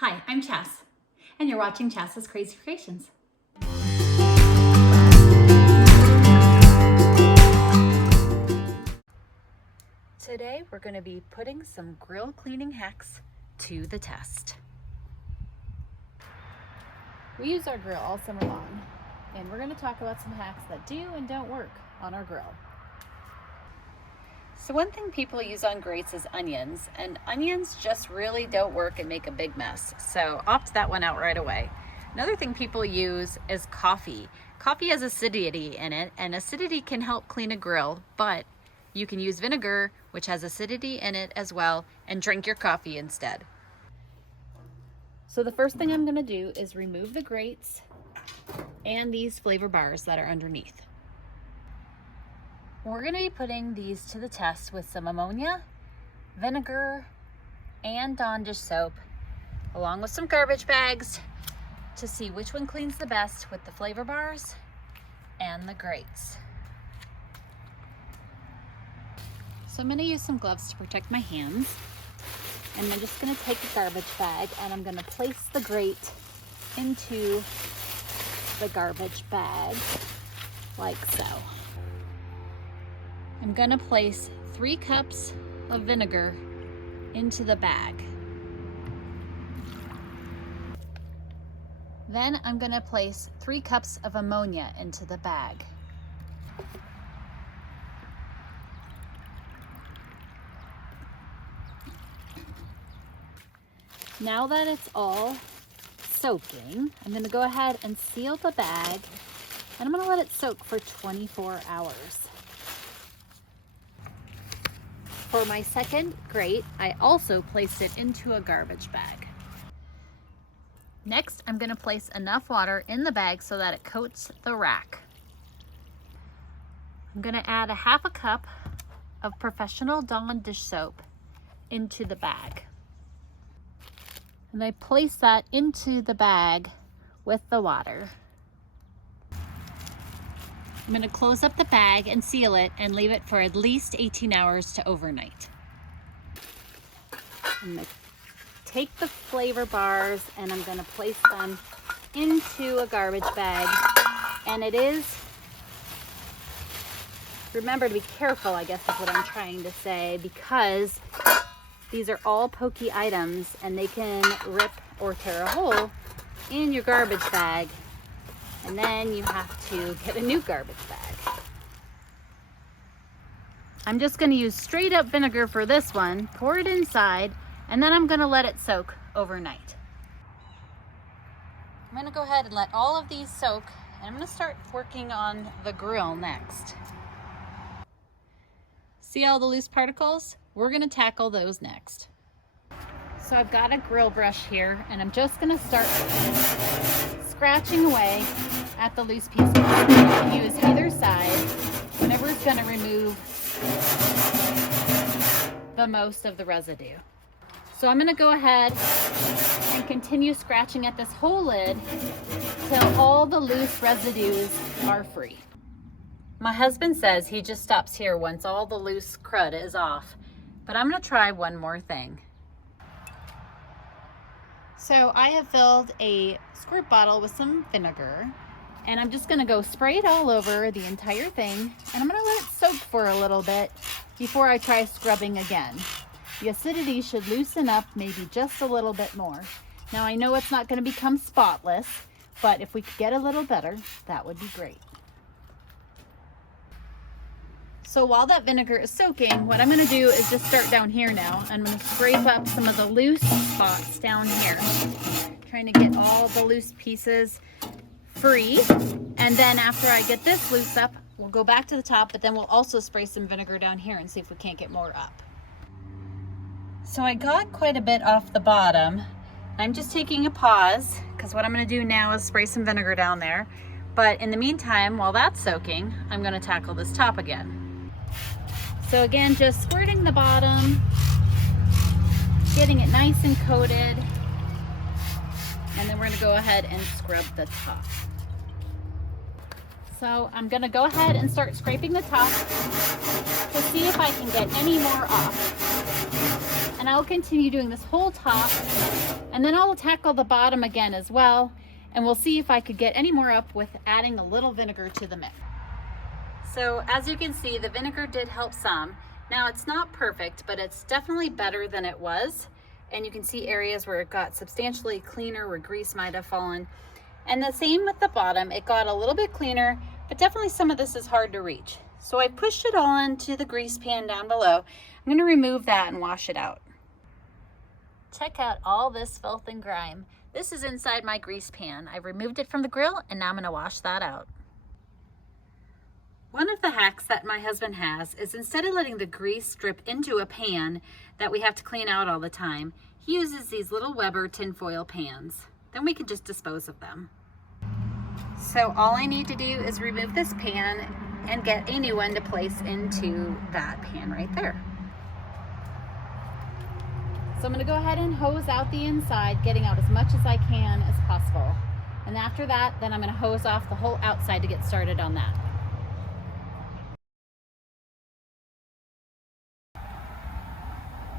Hi, I'm Chas, and you're watching Chas's Crazy Creations. Today we're going to be putting some grill cleaning hacks to the test. We use our grill all summer long, and we're going to talk about some hacks that do and don't work on our grill. So one thing people use on grates is onions, and onions just really don't work and make a big mess. So opt that one out right away. Another thing people use is coffee. Coffee has acidity in it, and acidity can help clean a grill, but you can use vinegar, which has acidity in it as well, and drink your coffee instead. So the first thing I'm gonna do is remove the grates and these flavor bars that are underneath. We're gonna be putting these to the test with some ammonia, vinegar, and Dawn dish soap, along with some garbage bags to see which one cleans the best with the flavor bars and the grates. So I'm gonna use some gloves to protect my hands. And I'm just gonna take a garbage bag and I'm gonna place the grate into the garbage bag like so. I'm gonna place 3 cups of vinegar into the bag. Then I'm gonna place 3 cups of ammonia into the bag. Now that it's all soaking, I'm gonna go ahead and seal the bag, and I'm gonna let it soak for 24 hours. For my second grate, I also placed it into a garbage bag. Next, I'm gonna place enough water in the bag so that it coats the rack. I'm gonna add a half a cup of professional Dawn dish soap into the bag. And I place that into the bag with the water. I'm going to close up the bag and seal it and leave it for at least 18 hours to overnight. I'm going to take the flavor bars and I'm going to place them into a garbage bag. And it is, remember to be careful, I guess is what I'm trying to say, because these are all pokey items and they can rip or tear a hole in your garbage bag, and then you have to get a new garbage bag. I'm just going to use straight up vinegar for this one, pour it inside, and then I'm going to let it soak overnight. I'm going to go ahead and let all of these soak, and I'm going to start working on the grill next. See all the loose particles? We're gonna tackle those next. So I've got a grill brush here and I'm just gonna start scratching away at the loose pieces. You can use either side, whenever it's gonna remove the most of the residue. So I'm gonna go ahead and continue scratching at this whole lid till all the loose residues are free. My husband says he just stops here once all the loose crud is off, but I'm gonna try one more thing. So I have filled a squirt bottle with some vinegar, and I'm just gonna go spray it all over the entire thing, and I'm gonna let it soak for a little bit before I try scrubbing again. The acidity should loosen up maybe just a little bit more. Now I know it's not gonna become spotless, but if we could get a little better, that would be great. So while that vinegar is soaking, what I'm gonna do is just start down here now. I'm gonna scrape up some of the loose spots down here. Trying to get all the loose pieces free. And then after I get this loose up, we'll go back to the top, but then we'll also spray some vinegar down here and see if we can't get more up. So I got quite a bit off the bottom. I'm just taking a pause, because what I'm gonna do now is spray some vinegar down there. But in the meantime, while that's soaking, I'm gonna tackle this top again. So again, just squirting the bottom, getting it nice and coated, and then we're gonna go ahead and scrub the top. So I'm gonna go ahead and start scraping the top to see if I can get any more off. And I'll continue doing this whole top, and then I'll tackle the bottom again as well, and we'll see if I could get any more up with adding a little vinegar to the mix. So as you can see, the vinegar did help some. Now it's not perfect, but it's definitely better than it was. And you can see areas where it got substantially cleaner, where grease might have fallen. And the same with the bottom, it got a little bit cleaner, but definitely some of this is hard to reach. So I pushed it all into the grease pan down below. I'm gonna remove that and wash it out. Check out all this filth and grime. This is inside my grease pan. I've removed it from the grill, and now I'm gonna wash that out. One of the hacks that my husband has is, instead of letting the grease drip into a pan that we have to clean out all the time, he uses these little Weber tinfoil pans. Then we can just dispose of them. So all I need to do is remove this pan and get a new one to place into that pan right there. So I'm going to go ahead and hose out the inside, getting out as much as I can as possible. And after that, then I'm going to hose off the whole outside to get started on that.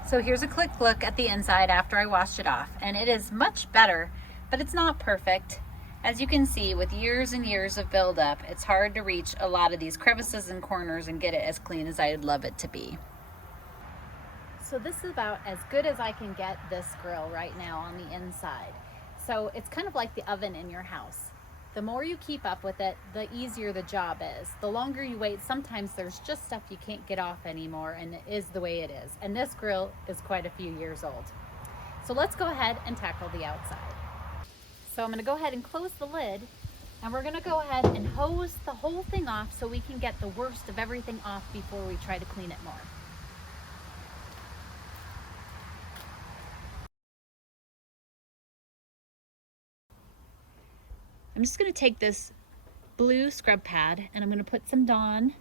So here's a quick look at the inside after I washed it off, and it is much better, but it's not perfect. As you can see, with years and years of buildup, it's hard to reach a lot of these crevices and corners and get it as clean as I'd love it to be. So this is about as good as I can get this grill right now on the inside. So it's kind of like the oven in your house. The more you keep up with it, the easier the job is. The longer you wait, sometimes there's just stuff you can't get off anymore, and it is the way it is. And this grill is quite a few years old. So let's go ahead and tackle the outside. So I'm gonna go ahead and close the lid, and we're gonna go ahead and hose the whole thing off so we can get the worst of everything off before we try to clean it more. I'm just going to take this blue scrub pad and I'm going to put some Dawn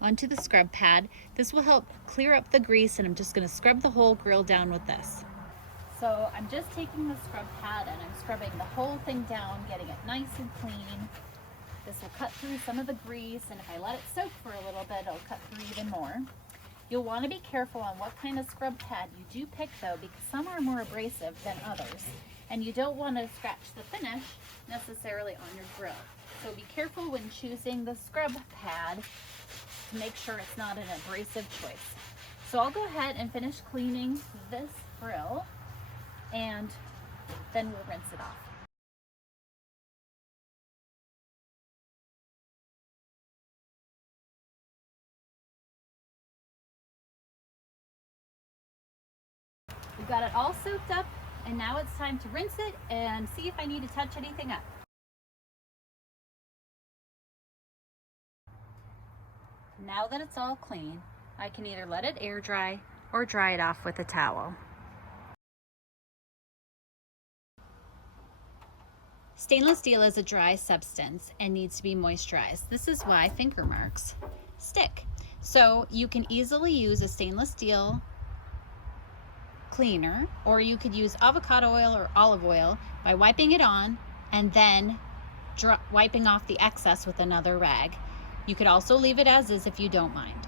onto the scrub pad. This will help clear up the grease, and I'm just going to scrub the whole grill down with this. So I'm just taking the scrub pad and I'm scrubbing the whole thing down, getting it nice and clean. This will cut through some of the grease, and if I let it soak for a little bit, it'll cut through even more. You'll want to be careful on what kind of scrub pad you do pick, though, because some are more abrasive than others. And you don't want to scratch the finish necessarily on your grill. So be careful when choosing the scrub pad to make sure it's not an abrasive choice. So I'll go ahead and finish cleaning this grill, and then we'll rinse it off. We've got it all soaked up, and now it's time to rinse it and see if I need to touch anything up. Now that it's all clean, I can either let it air dry or dry it off with a towel. Stainless steel is a dry substance and needs to be moisturized. This is why finger marks stick. So you can easily use a stainless steel cleaner, or you could use avocado oil or olive oil by wiping it on and then wiping off the excess with another rag. You could also leave it as is if you don't mind.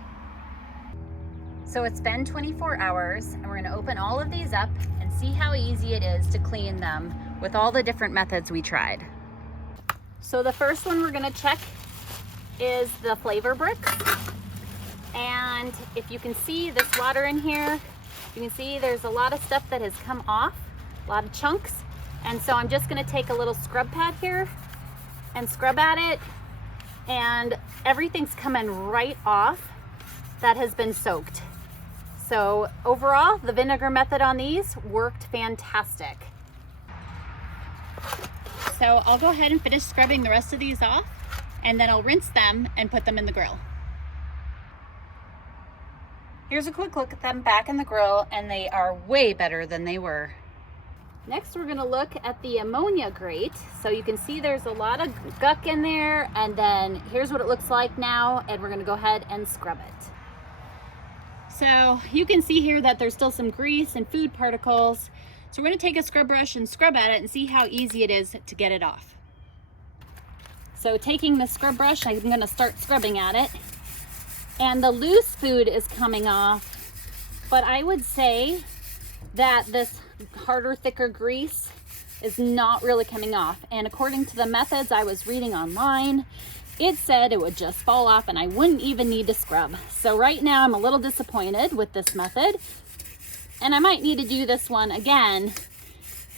So it's been 24 hours, and we're going to open all of these up and see how easy it is to clean them with all the different methods we tried. So the first one we're going to check is the flavor bricks. And if you can see this water in here, you can see there's a lot of stuff that has come off, a lot of chunks. And so I'm just going to take a little scrub pad here and scrub at it, and everything's coming right off that has been soaked. So overall, the vinegar method on these worked fantastic. So I'll go ahead and finish scrubbing the rest of these off, and then I'll rinse them and put them in the grill. Here's a quick look at them back in the grill, and they are way better than they were. Next, we're gonna look at the ammonia grate. So you can see there's a lot of guck in there, and then here's what it looks like now, and we're gonna go ahead and scrub it. So you can see here that there's still some grease and food particles. So we're gonna take a scrub brush and scrub at it and see how easy it is to get it off. So taking the scrub brush, I'm gonna start scrubbing at it. And the loose food is coming off, but I would say that this harder, thicker grease is not really coming off. And according to the methods I was reading online, it said it would just fall off and I wouldn't even need to scrub. So right now I'm a little disappointed with this method, and I might need to do this one again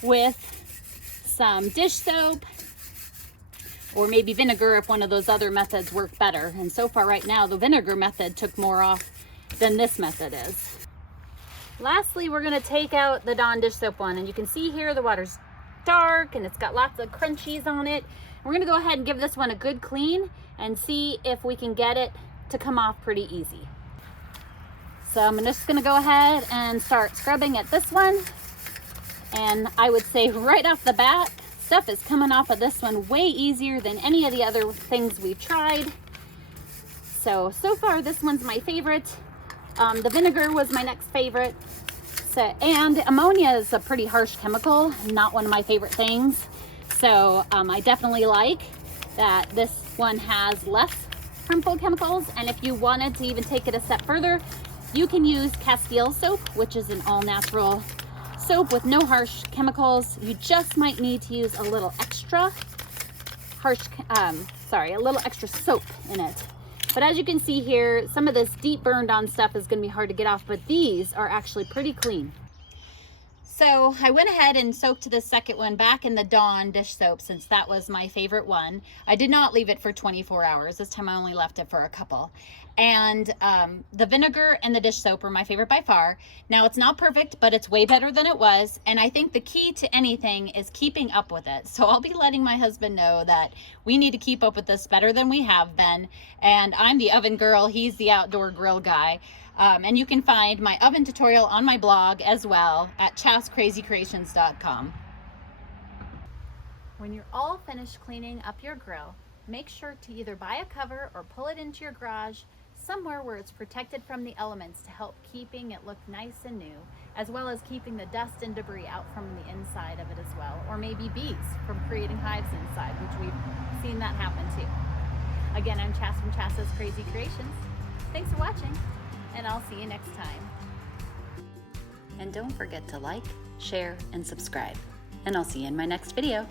with some dish soap or maybe vinegar if one of those other methods work better. And so far right now, the vinegar method took more off than this method is. Lastly, we're gonna take out the Dawn dish soap one, and you can see here the water's dark and it's got lots of crunchies on it. We're gonna go ahead and give this one a good clean and see if we can get it to come off pretty easy. So I'm just gonna go ahead and start scrubbing at this one. And I would say right off the bat, stuff is coming off of this one way easier than any of the other things we've tried. So far this one's my favorite. The vinegar was my next favorite. And ammonia is a pretty harsh chemical, not one of my favorite things. So I definitely like that this one has less harmful chemicals. And if you wanted to even take it a step further, you can use Castile soap, which is an all-natural soap with no harsh chemicals. You just might need to use a little extra a little extra soap in it. But as you can see here, some of this deep burned on stuff is going to be hard to get off, but these are actually pretty clean. So I went ahead and soaked this second one back in the Dawn dish soap since that was my favorite one. I did not leave it for 24 hours. This time I only left it for a couple. And the vinegar and the dish soap were my favorite by far. Now it's not perfect, but it's way better than it was. And I think the key to anything is keeping up with it. So I'll be letting my husband know that we need to keep up with this better than we have been. And I'm the oven girl, he's the outdoor grill guy. And you can find my oven tutorial on my blog as well at chascrazycreations.com. When you're all finished cleaning up your grill, make sure to either buy a cover or pull it into your garage somewhere where it's protected from the elements to help keeping it look nice and new, as well as keeping the dust and debris out from the inside of it as well, or maybe bees from creating hives inside, which we've seen that happen too. Again, I'm Chas from Chas's Crazy Creations. Thanks for watching, and I'll see you next time. And don't forget to like, share, and subscribe. And I'll see you in my next video.